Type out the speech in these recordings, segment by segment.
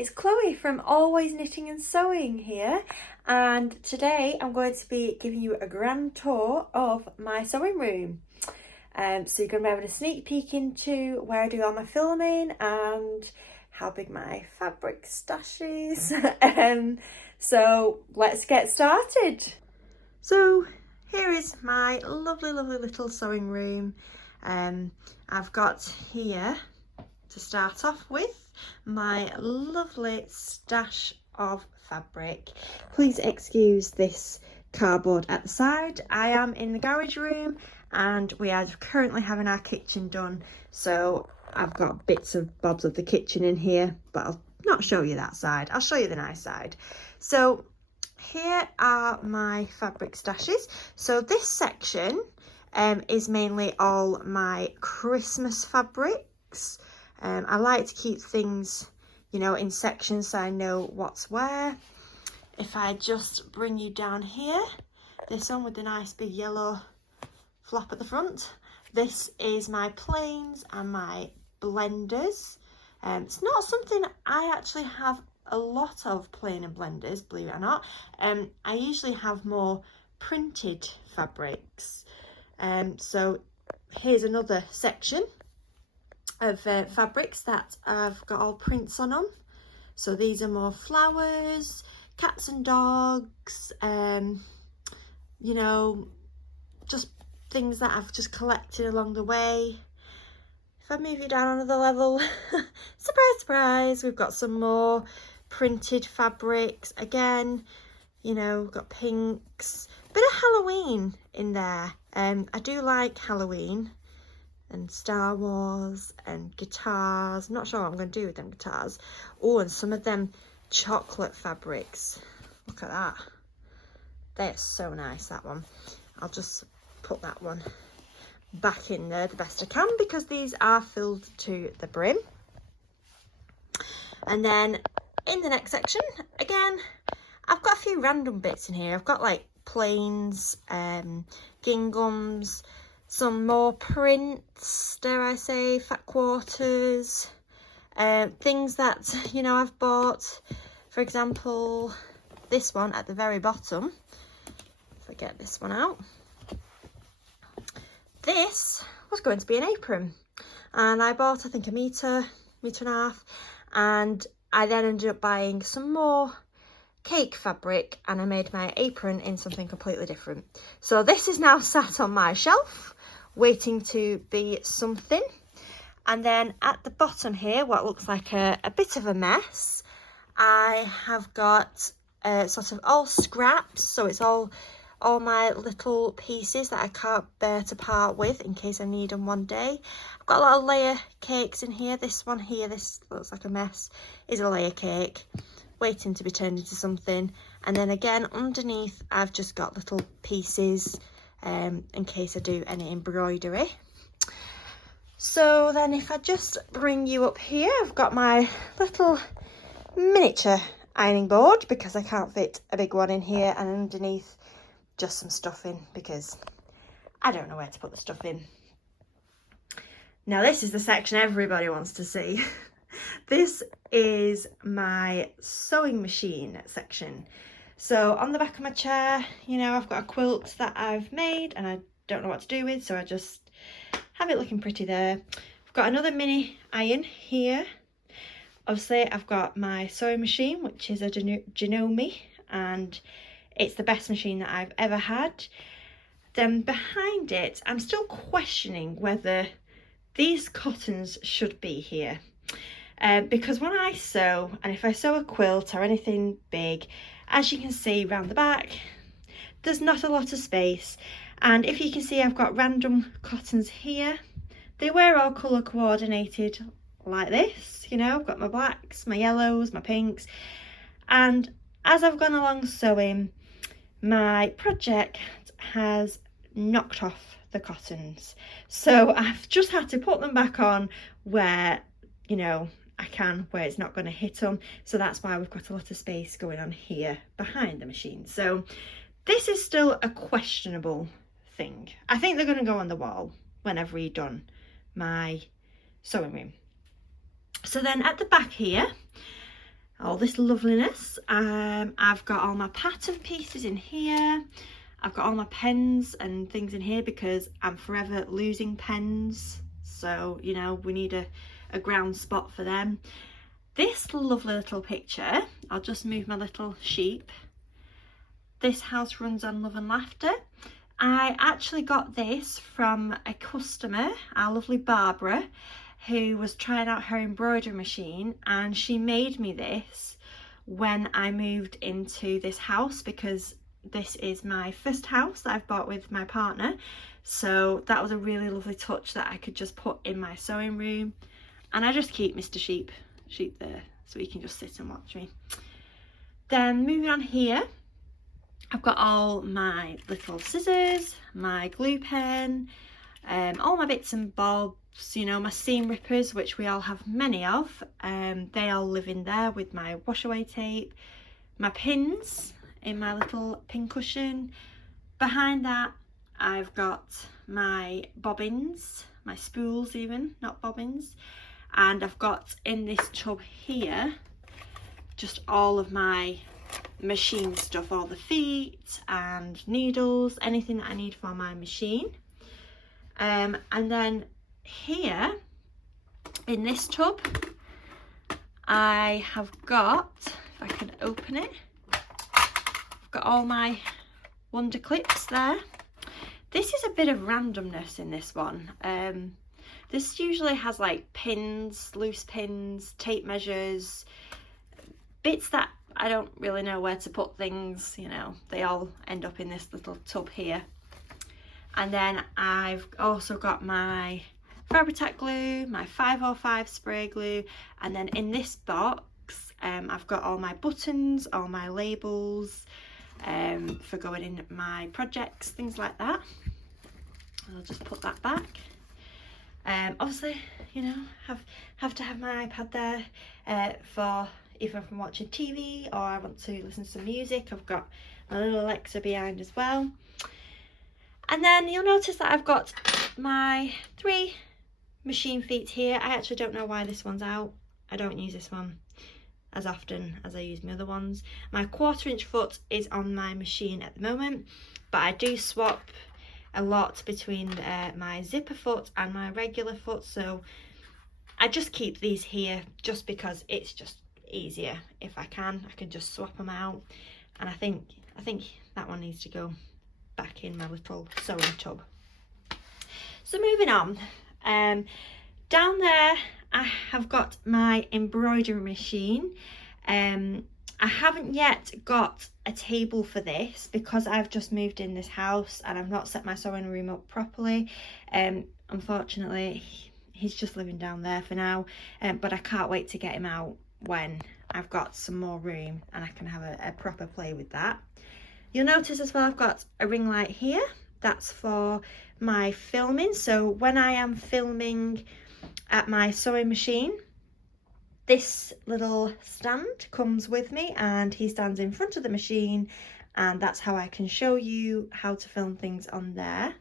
it's Chloe from Always Knitting and Sewing here, and today I'm going to be giving you a grand tour of my sewing room. So you're going to be having a sneak peek into where I do all my filming and how big my fabric stash is. So let's get started. So here is my lovely little sewing room. I've got here, to start off with, my lovely stash of fabric. Please excuse this cardboard at the side. I am in the garage room and we are currently having our kitchen done, so I've got bits of bobs of the kitchen in here, but I'll not show you that side. I'll show you the nice side. So here are my fabric stashes. So this section is mainly all my Christmas fabrics. I like to keep things, you know, in sections so I know what's where. If I just bring you down here, this one with the nice big yellow flap at the front. This is my plains and my blenders. It's not something I actually have a lot of, plain and blenders, believe it or not. I usually have more printed fabrics. So here's another section of fabrics that I've got all prints on them. So these are more flowers, cats and dogs, you know, just things that I've just collected along the way. If I move you down another level, surprise, surprise, we've got some more printed fabrics. Again, you know, we've got pinks, bit of Halloween in there. I do like Halloween and Star Wars and guitars. I'm not sure what I'm going to do with them guitars. Oh, and some of them chocolate fabrics. Look at that. They're so nice, that one. I'll just put that one back in there the best I can because these are filled to the brim. And then in the next section, again, I've got a few random bits in here. I've got like plains, ginghams, some more prints, dare I say, fat quarters, things that, you know, I've bought. For example, this one at the very bottom, if I get this one out, this was going to be an apron, and I bought, I think, a metre and a half, and I then ended up buying some more cake fabric and I made my apron in something completely different. So this is now sat on my shelf waiting to be something. And then at the bottom here, what looks like a bit of a mess, I have got sort of all scraps. So it's all my little pieces that I can't bear to part with in case I need them one day. I've got a lot of layer cakes in here. This one here, this looks like a mess, is a layer cake waiting to be turned into something. And then again underneath I've just got little pieces in case I do any embroidery. So then if I just bring you up here, I've got my little miniature ironing board because I can't fit a big one in here, and underneath just some stuffing because I don't know where to put the stuff in. Now this is the section everybody wants to see. This is my sewing machine section. So on the back of my chair, you know, I've got a quilt that I've made and I don't know what to do with, so I just have it looking pretty there. I've got another mini iron here. Obviously I've got my sewing machine, which is a Janome, and it's the best machine that I've ever had. Then behind it, I'm still questioning whether these cottons should be here. Because when I sew, and if I sew a quilt or anything big, as you can see round the back, there's not a lot of space. And if you can see, I've got random cottons here. They were all colour coordinated like this, you know, I've got my blacks, my yellows, my pinks. And as I've gone along sewing, my project has knocked off the cottons. So I've just had to put them back on where, you know, I can, where it's not going to hit them. So that's why we've got a lot of space going on here behind the machine. So this is still a questionable thing. I think they're going to go on the wall when I've redone my sewing room. So then at the back here, all this loveliness. I've got all my pattern pieces in here. I've got all my pens and things in here because I'm forever losing pens, so you know we need a ground spot for them. This lovely little picture, I'll just move my little sheep. This house runs on love and laughter. I actually got this from a customer, our lovely Barbara, who was trying out her embroidery machine, and she made me this when I moved into this house because this is my first house that I've bought with my partner. So that was a really lovely touch that I could just put in my sewing room, and I just keep Mr. Sheep there so he can just sit and watch me. Then moving on here, I've got all my little scissors, my glue pen, all my bits and bobs, you know, my seam rippers, which we all have many of. They all live in there with my wash away tape, my pins in my little pin cushion. Behind that, I've got my bobbins, my spools even, not bobbins. And I've got in this tub here just all of my machine stuff, all the feet and needles, anything that I need for my machine. And then here in this tub I have got, if I can open it, I've got all my wonder clips there. This is a bit of randomness in this one. This usually has like pins, loose pins, tape measures, bits that I don't really know where to put things, you know, they all end up in this little tub here. And then I've also got my Fabri-Tac glue, my 505 spray glue, and then in this box I've got all my buttons, all my labels for going in my projects, things like that. I'll just put that back. Obviously, you know, have to have my iPad there for if I'm watching TV or I want to listen to some music. I've got my little Alexa behind as well. And then you'll notice that I've got my 3 machine feet here. I actually don't know why this one's out. I don't use this one as often as I use my other ones. My 1/4 inch foot is on my machine at the moment, but I do swap a lot between my zipper foot and my regular foot, so I just keep these here just because it's just easier. If I can just swap them out, and I think that one needs to go back in my little sewing tub. So moving on, down there I have got my embroidery machine. I haven't yet got a table for this because I've just moved in this house and I've not set my sewing room up properly. Unfortunately, he's just living down there for now, but I can't wait to get him out when I've got some more room and I can have a proper play with that. You'll notice as well I've got a ring light here. That's for my filming, so when I am filming at my sewing machine, this little stand comes with me and he stands in front of the machine, and that's how I can show you how to film things on there.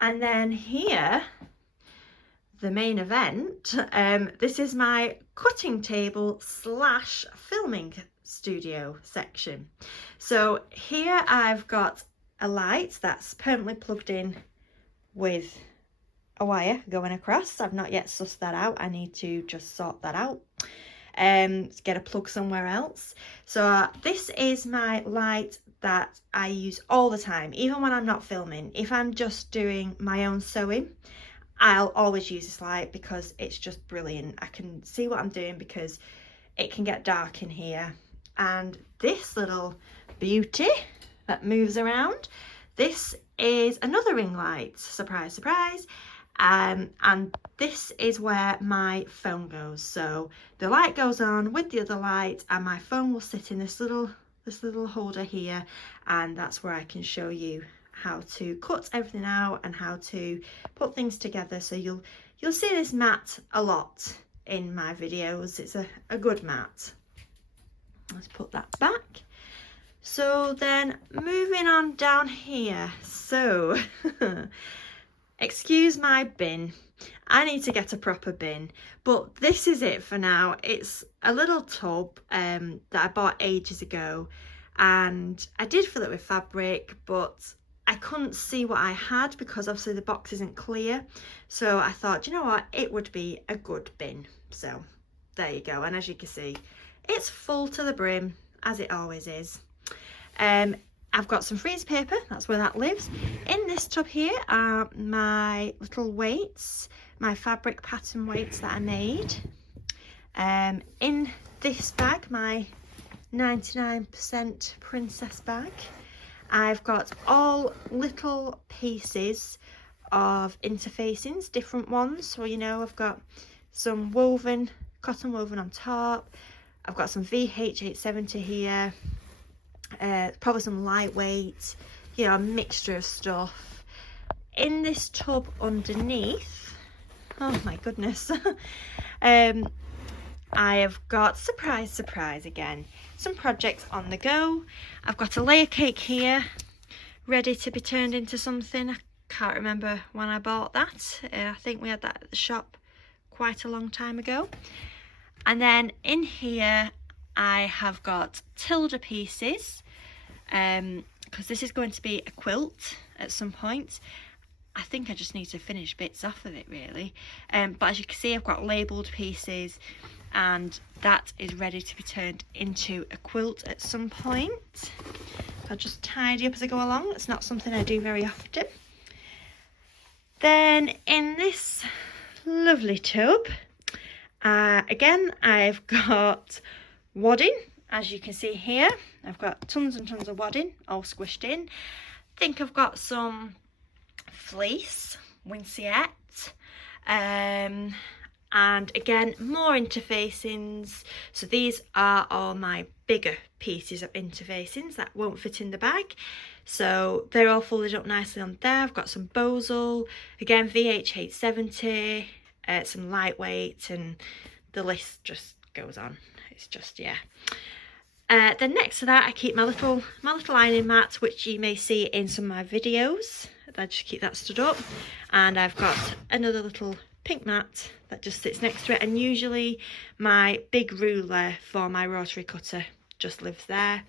And then here, the main event, this is my cutting table slash filming studio section. So here I've got a light that's permanently plugged in with a wire going across. I've not yet sussed that out. I need to just sort that out, get a plug somewhere else. So this is my light that I use all the time, even when I'm not filming. If I'm just doing my own sewing, I'll always use this light because it's just brilliant. I can see what I'm doing because it can get dark in here. And this little beauty that moves around, this is another ring light, surprise surprise. And this is where my phone goes. So the light goes on with the other light and my phone will sit in this little holder here, and that's where I can show you how to cut everything out and how to put things together. So you'll see this mat a lot in my videos. It's a good mat. Let's put that back. So then moving on down here, so excuse my bin. I need to get a proper bin, but this is it for now. It's a little tub that I bought ages ago, and I did fill it with fabric, but I couldn't see what I had because obviously the box isn't clear. So I thought, you know what, it would be a good bin. So there you go. And as you can see, it's full to the brim, as it always is. I've got some freezer paper, that's where that lives. In this tub here are my little weights, my fabric pattern weights that I made. In this bag, my 99% princess bag, I've got all little pieces of interfacings, different ones. So, you know, I've got some woven, cotton woven on top. I've got some VH870 here. Probably some lightweight, you know, a mixture of stuff. In this tub underneath, oh my goodness, I have got, surprise again, some projects on the go. I've got a layer cake here ready to be turned into something. I can't remember when I bought that. I think we had that at the shop quite a long time ago. And then in here I have got tilde pieces, because this is going to be a quilt at some point. I think I just need to finish bits off of it really, but as you can see I've got labelled pieces, and that is ready to be turned into a quilt at some point. I'll just tidy up as I go along. It's not something I do very often. Then in this lovely tub, again I've got wadding. As you can see here, I've got tons and tons of wadding all squished in. I think I've got some fleece, winciette, and again more interfacings. So these are all my bigger pieces of interfacings that won't fit in the bag, so they're all folded up nicely on there. I've got some Bosal, again VH870, some lightweight, and the list just goes on. It's just, yeah. Then next to that I keep my little ironing mat, which you may see in some of my videos. I just keep that stood up, and I've got another little pink mat that just sits next to it, and usually my big ruler for my rotary cutter just lives there.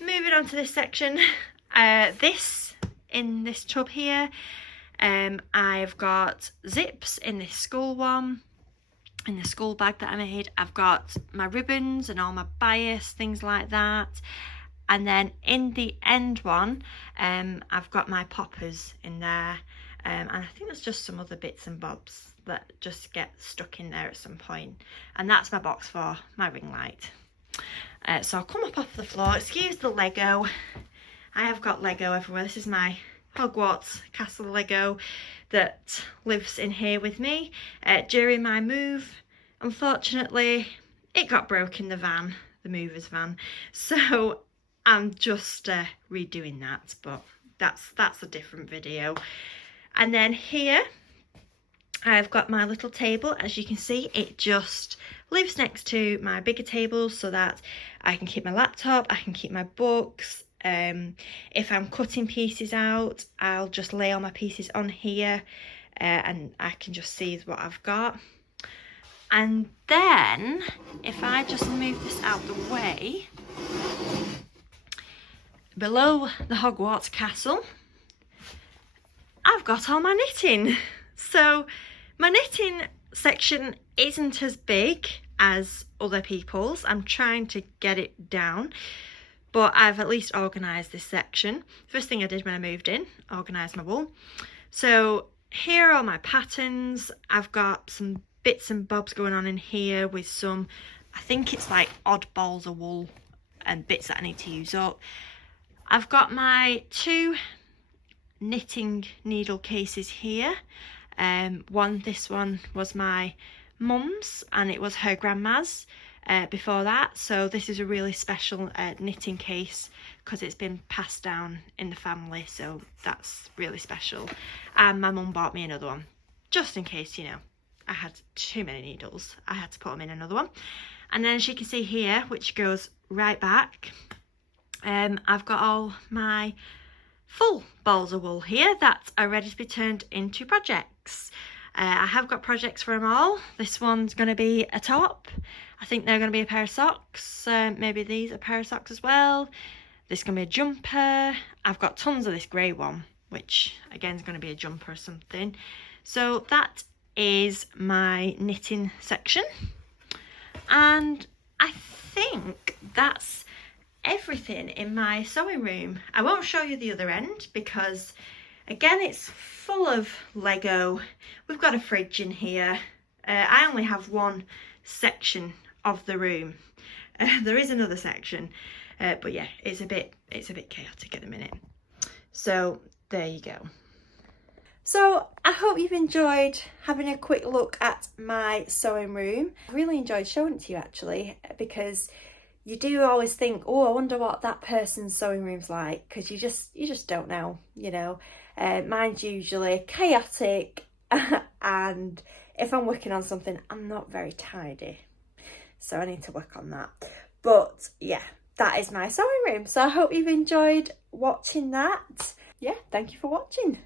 Moving on to this section, in this tub here, I've got zips in this school one, in the school bag that I made. I've got my ribbons and all my bias, things like that. And then in the end one, I've got my poppers in there, and I think there's just some other bits and bobs that just get stuck in there at some point. And that's my box for my ring light. So I'll come up off the floor. Excuse the Lego, I have got Lego everywhere. This is my Hogwarts castle Lego that lives in here with me. During my move, unfortunately, it got broke in the van, the mover's van, so I'm just redoing that, but that's a different video. And then here I've got my little table. As you can see, it just lives next to my bigger table so that I can keep my laptop, I can keep my books. If I'm cutting pieces out, I'll just lay all my pieces on here, and I can just see what I've got. And then if I just move this out the way, below the Hogwarts castle, I've got all my knitting. So my knitting section isn't as big as other people's. I'm trying to get it down, but I've at least organised this section. First thing I did when I moved in, organised my wool. So here are all my patterns. I've got some bits and bobs going on in here with some, I think it's like odd balls of wool and bits that I need to use up. I've got my two knitting needle cases here. This one was my mum's, and it was her grandma's before that. So this is a really special knitting case because it's been passed down in the family, so that's really special. And my mum bought me another one just in case, you know, I had too many needles, I had to put them in another one. And then as you can see here, which goes right back, I've got all my full balls of wool here that are ready to be turned into projects. I have got projects for them all. This one's going to be a top. I think they're going to be a pair of socks. Maybe these are a pair of socks as well. This is going to be a jumper. I've got tons of this grey one, which again is going to be a jumper or something. So that is my knitting section. And I think that's everything in my sewing room. I won't show you the other end because again it's full of Lego. We've got a fridge in here. I only have one section of the room. There is another section, but yeah, it's a bit chaotic at the minute. So there you go. So I hope you've enjoyed having a quick look at my sewing room. I really enjoyed showing it to you actually, because you do always think, oh, I wonder what that person's sewing room's like, because you just don't know, you know. Mine's usually chaotic and if I'm working on something, I'm not very tidy. So I need to work on that. But yeah, that is my sewing room. So I hope you've enjoyed watching that. Yeah, thank you for watching.